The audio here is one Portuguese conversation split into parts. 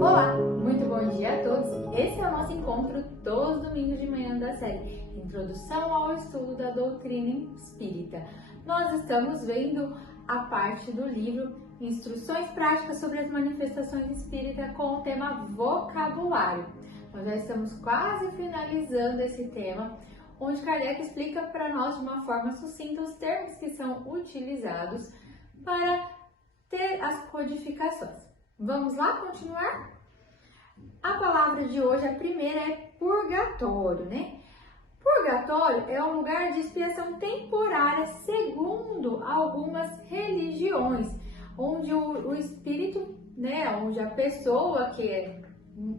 Olá, muito bom dia a todos. Esse é o nosso encontro todos os domingos de manhã da série Introdução ao Estudo da Doutrina Espírita. Nós estamos vendo a parte do livro Instruções Práticas sobre as Manifestações Espíritas com o tema vocabulário. Nós já estamos quase finalizando esse tema, onde Kardec explica para nós de uma forma sucinta os termos que são utilizados para ter as codificações. Vamos lá continuar? A palavra de hoje, a primeira, é purgatório, né? Purgatório é um lugar de expiação temporária, segundo algumas religiões, onde o espírito, né, onde a pessoa que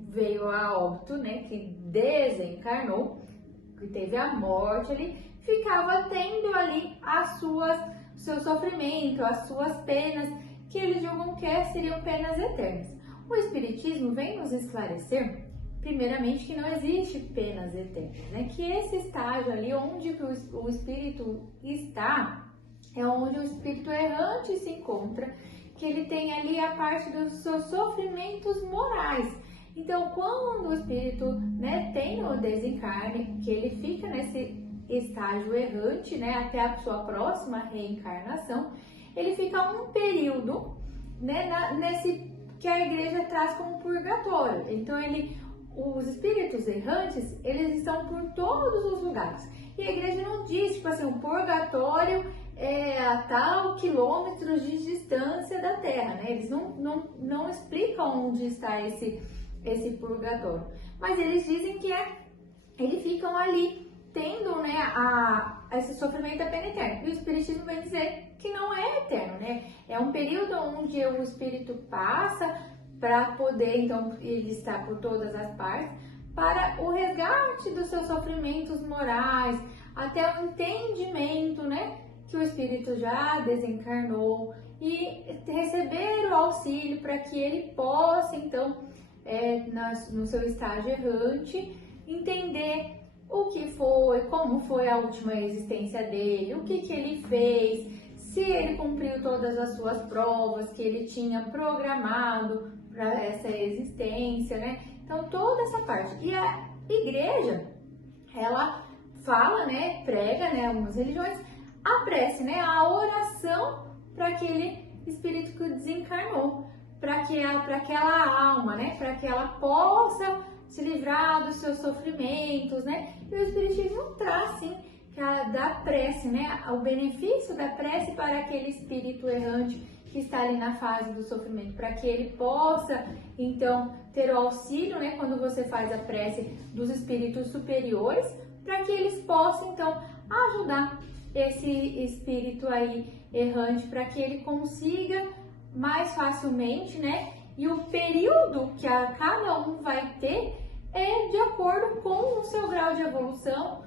veio a óbito, né, que desencarnou, que teve a morte ali, ficava tendo ali seu sofrimento, as suas penas, que eles julgam que seriam penas eternas. O Espiritismo vem nos esclarecer, primeiramente, que não existe penas eternas, né? Que esse estágio ali, onde o espírito está, é onde o espírito errante se encontra, que ele tem ali a parte dos seus sofrimentos morais. Então, quando o espírito, né, tem o desencarne, que ele fica nesse estágio errante, né, até a sua próxima reencarnação, ele fica um período, né, nesse que a igreja traz como purgatório. Então, os espíritos errantes, eles estão por todos os lugares. E a igreja não diz, tipo assim, o purgatório é a tal quilômetros de distância da Terra, né? Eles não explicam onde está esse purgatório. Mas eles dizem que eles ficam ali tendo, né, esse sofrimento da pena eterna. E o Espiritismo vem dizer que não é eterno, né? É um período onde o espírito passa para poder, então, ele estar por todas as partes, para o resgate dos seus sofrimentos morais, até o entendimento, né, que o espírito já desencarnou, e receber o auxílio para que ele possa, então, no seu estágio errante, entender o que foi, como foi a última existência dele, o que ele fez, se ele cumpriu todas as suas provas que ele tinha programado para essa existência, né? Então, toda essa parte. E a igreja, ela fala, né, prega, né, algumas religiões, a prece, né, a oração para aquele espírito que desencarnou, para aquela alma, né, para que ela possa se livrar dos seus sofrimentos, né? E o Espiritismo traz, sim, da prece, né? O benefício da prece para aquele espírito errante que está ali na fase do sofrimento, para que ele possa, então, ter o auxílio, né? Quando você faz a prece dos espíritos superiores, para que eles possam, então, ajudar esse espírito aí errante, para que ele consiga mais facilmente, né? E o período que cada um vai ter é de acordo com o seu grau de evolução,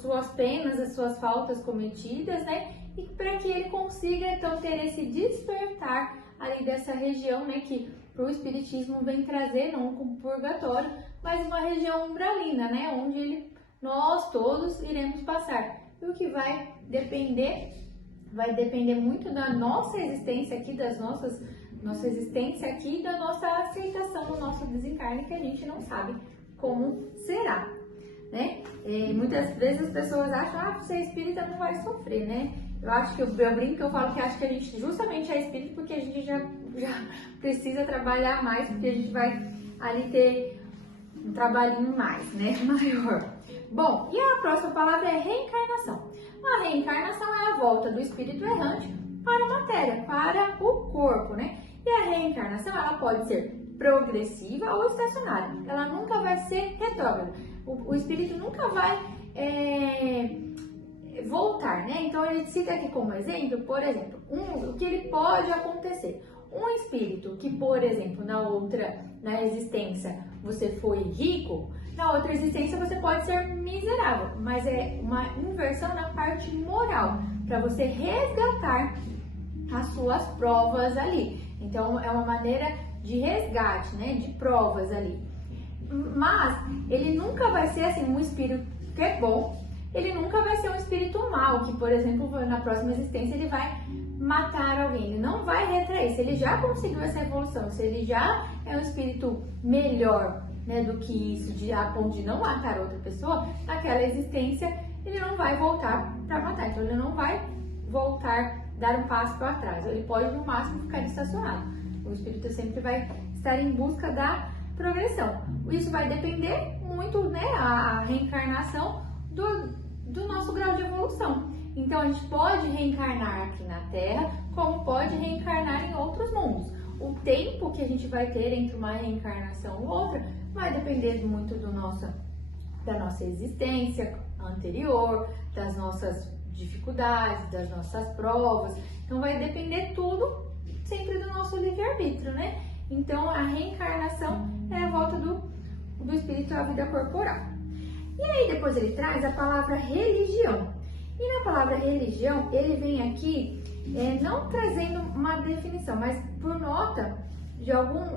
suas penas, as suas faltas cometidas, né? E para que ele consiga, então, ter esse despertar ali dessa região, né? Que para o Espiritismo vem trazer, não como purgatório, mas uma região umbralina, né? Onde nós todos iremos passar. E o que vai depender muito da nossa existência aqui, nossa existência aqui, da nossa aceitação do nosso desencarne, que a gente não sabe como será, né? Muitas vezes as pessoas acham, você é espírita, não vai sofrer, né? Eu brinco que eu falo que acho que a gente justamente é espírita porque a gente já precisa trabalhar mais, porque a gente vai ali ter um trabalhinho mais, né? Maior. Bom, e a próxima palavra é reencarnação. A reencarnação é a volta do espírito errante para a matéria, para o corpo, né? E a reencarnação, ela pode ser progressiva ou estacionária. Ela nunca vai ser retrógrada. O espírito nunca vai voltar, né? Então, ele cita aqui como exemplo, por exemplo, o que ele pode acontecer. Um espírito que, por exemplo, na existência, você foi rico, na outra existência você pode ser miserável, mas é uma inversão na parte moral, para você resgatar as suas provas ali. Então, é uma maneira de resgate, né, de provas ali. Mas ele nunca vai ser assim um espírito que é bom, ele nunca vai ser um espírito mau, que, por exemplo, na próxima existência ele vai matar alguém, ele não vai retrair. Se ele já conseguiu essa evolução, se ele já é um espírito melhor, né, do que isso, a ponto de não matar outra pessoa, naquela existência ele não vai voltar para matar. Então ele não vai voltar, dar um passo para trás. Ele pode no máximo ficar estacionado. O espírito sempre vai estar em busca da progressão. Isso vai depender muito, né, a reencarnação do nosso grau de evolução. Então a gente pode reencarnar aqui na Terra, como pode reencarnar em outros mundos. O tempo que a gente vai ter entre uma reencarnação e outra vai depender muito da nossa existência anterior, das nossas dificuldades, das nossas provas. Então vai depender tudo sempre do nosso livre-arbítrio, né? Então a reencarnação é a volta do espírito à vida corporal. E aí depois ele traz a palavra religião. E na palavra religião, ele vem aqui não trazendo uma definição, mas por nota,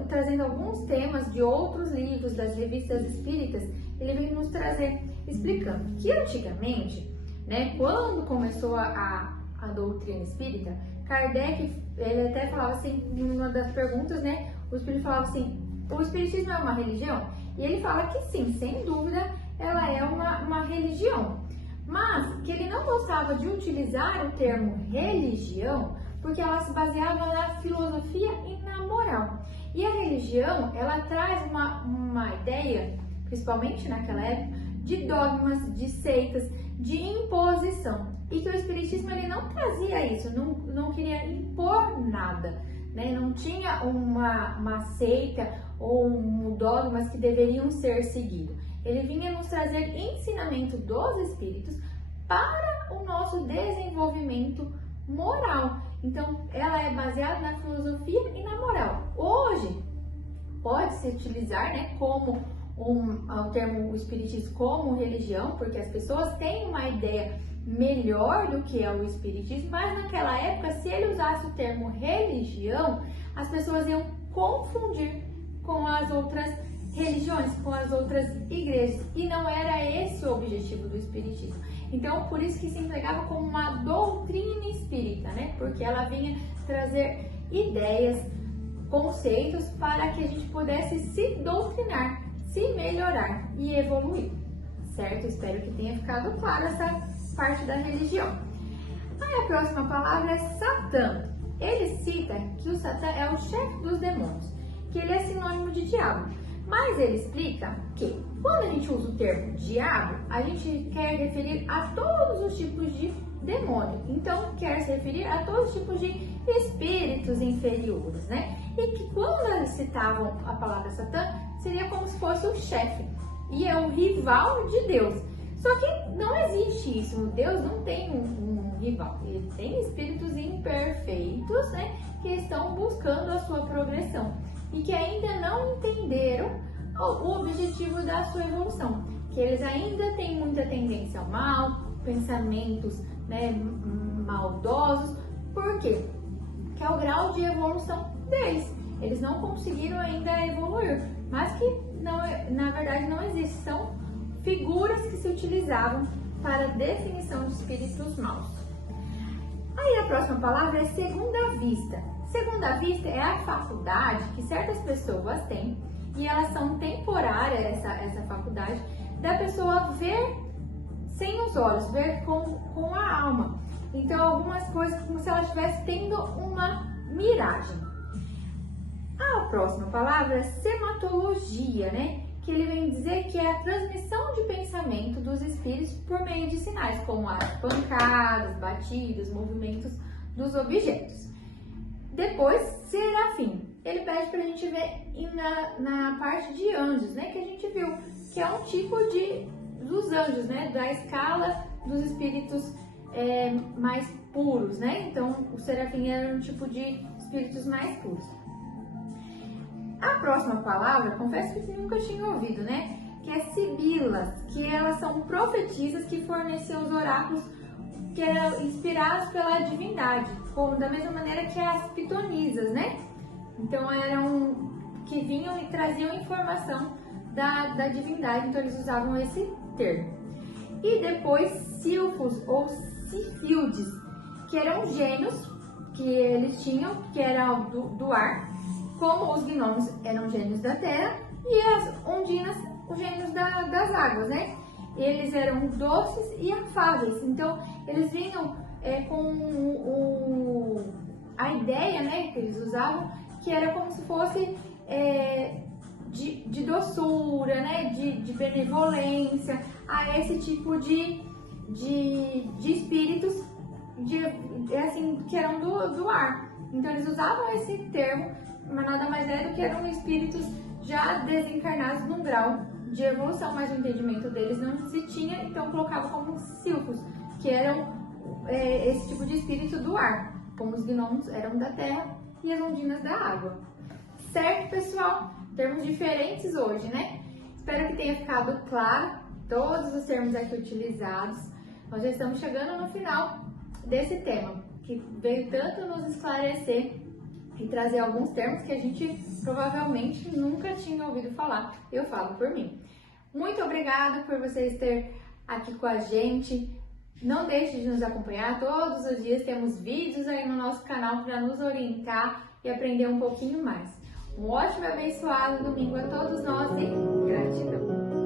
trazendo alguns temas de outros livros, das revistas espíritas, ele vem nos trazer, explicando que antigamente, né, quando começou a doutrina espírita, Kardec, ele até falava assim, em uma das perguntas, né, o espírito falava assim, o espiritismo é uma religião? E ele fala que sim, sem dúvida, ela é uma religião. Mas que ele não gostava de utilizar o termo religião porque ela se baseava na filosofia e na moral. E a religião, ela traz uma ideia, principalmente naquela época, de dogmas, de seitas, de imposição. E que o espiritismo ele não trazia isso, não queria impor nada, né? Não tinha uma seita ou dogmas que deveriam ser seguidos. Ele vinha nos trazer ensinamento dos espíritos para o nosso desenvolvimento moral. Então, ela é baseada na filosofia e na moral. Hoje, pode-se utilizar, né, como o termo espiritismo como religião, porque as pessoas têm uma ideia melhor do que é o espiritismo, mas naquela época, se ele usasse o termo religião, as pessoas iam confundir com as outras religiões, com as outras igrejas, e não era esse o objetivo do espiritismo. Então, por isso que se empregava como uma doutrina espírita, né? Porque ela vinha trazer ideias, conceitos para que a gente pudesse se doutrinar, se melhorar e evoluir, certo? Espero que tenha ficado claro essa parte da religião. Aí a próxima palavra é Satã. Ele cita que o Satã é o chefe dos demônios, que ele é sinônimo de diabo. Mas ele explica que quando a gente usa o termo diabo, a gente quer referir a todos os tipos de demônio. Então, quer se referir a todos os tipos de espíritos inferiores, né? E que quando eles citavam a palavra Satã, seria como se fosse o chefe e é o rival de Deus. Só que não existe isso. Deus não tem um rival. Ele tem espíritos imperfeitos, né? Que estão buscando a sua progressão e que ainda não entenderam o objetivo da sua evolução, que eles ainda têm muita tendência ao mal, pensamentos, né, maldosos. Por quê? Que é o grau de evolução deles. Eles não conseguiram ainda evoluir, mas que não, na verdade não existem, são figuras que se utilizavam para definição de espíritos maus. Aí a próxima palavra é segunda vista. Segunda vista é a faculdade que certas pessoas têm, e elas são temporárias, essa faculdade, da pessoa ver sem os olhos, ver com a alma. Então, algumas coisas como se ela estivesse tendo uma miragem. A próxima palavra é sematologia, né? Que ele vem dizer que é a transmissão de pensamento dos espíritos por meio de sinais, como as pancadas, batidas, movimentos dos objetos. Depois, serafim. Ele pede para a gente ver na parte de anjos, né? Que a gente viu, que é um tipo dos anjos, né? Da escala dos espíritos mais puros, né? Então, o serafim era um tipo de espíritos mais puros. A próxima palavra, confesso que nunca tinha ouvido, né? Que é sibilas, que elas são profetisas que forneciam os oráculos que eram inspirados pela divindade, da mesma maneira que as pitonisas, né? Então eram que vinham e traziam informação da divindade, então eles usavam esse termo. E depois silfos ou cifildes, que eram gênios que eles tinham, que era do ar, como os gnomos eram gênios da terra e as ondinas os gênios das águas, né? Eles eram doces e afáveis, então eles vinham com a ideia, né, que eles usavam, que era como se fosse de doçura, né, de benevolência, a esse tipo de espíritos assim, que eram do ar. Então eles usavam esse termo, mas nada mais é do que eram espíritos já desencarnados num grau de evolução, mas o entendimento deles não se tinha, então colocavam como silfos, que eram esse tipo de espírito do ar, como os gnomos eram da terra e as ondinas da água. Certo, pessoal? Termos diferentes hoje, né? Espero que tenha ficado claro todos os termos aqui utilizados. Nós já estamos chegando no final desse tema, que veio tanto nos esclarecer e trazer alguns termos que a gente provavelmente nunca tinha ouvido falar. Eu falo por mim. Muito obrigada por vocês terem aqui com a gente. Não deixe de nos acompanhar. Todos os dias temos vídeos aí no nosso canal para nos orientar e aprender um pouquinho mais. Um ótimo e abençoado domingo a todos nós e gratidão!